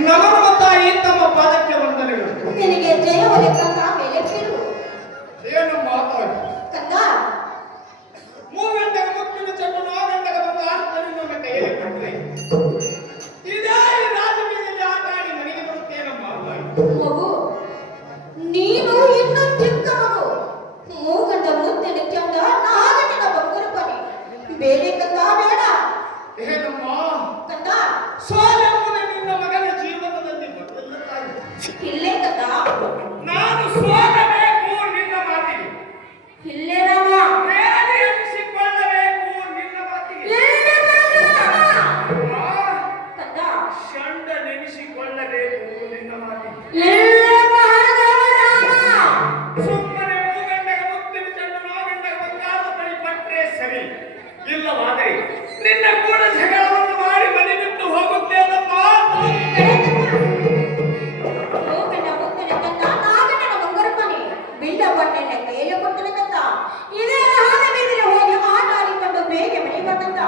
ನಮ ನಮ್ಮ ತಮ್ಮ ಪಾದಕ್ಕೆ ವಂದನೆಗಳು. ನಿನಗೆ ಜಯವನ್ನು ತಂದ ಮೇಲೆ ಬಿಡು ಏನು ಮಾತಾಡು ಕಂದ. ಮೂಗಂಟೆಗೆ ಮುಕ್ಕಿನ ಚೆಂಡು ನಾಗಂಟೆಗೆ ಕೈಯಲ್ಲಿ ಕಂಡ್ರೆ ಇದೇ ರಾಜವೀದಿಯಲ್ಲಿ ಆಟ ಆಡಿ ನನಗೆ ಬರುತ್ತೇನಮ್ಮ ಮಗು ನೀನು ಇನ್ನೂ ಚಿಕ್ಕ ಮಗು. ಮೂಗಂಟ ಬೇರೆ ಕಂದ ಬೇಡ. ಏನಮ್ಮ? ಕಂದ. ಸೋಲಮ್ಮ ಇಲ್ಲೇ ಕಥಾ ನಾನು ಮೇಲೆ ಮಾತಿಗೆ. ಷಂಡ ಮಾತಿಗೆ. ಇಲ್ಲವಾದರೆ ನಿನ್ನ ಕೂಡ ಜಗ ನನ್ನ ಕೈಯಲ್ಲಿ ಕೊಟ್ಟಿರಕತ್ತ ಇದೇ ಹಾಗೆ ಹೋಗಿ ಆಟ ಆಡಿಕೊಂಡು ಬೇಗ ಮನೆ ಬಂದಂತ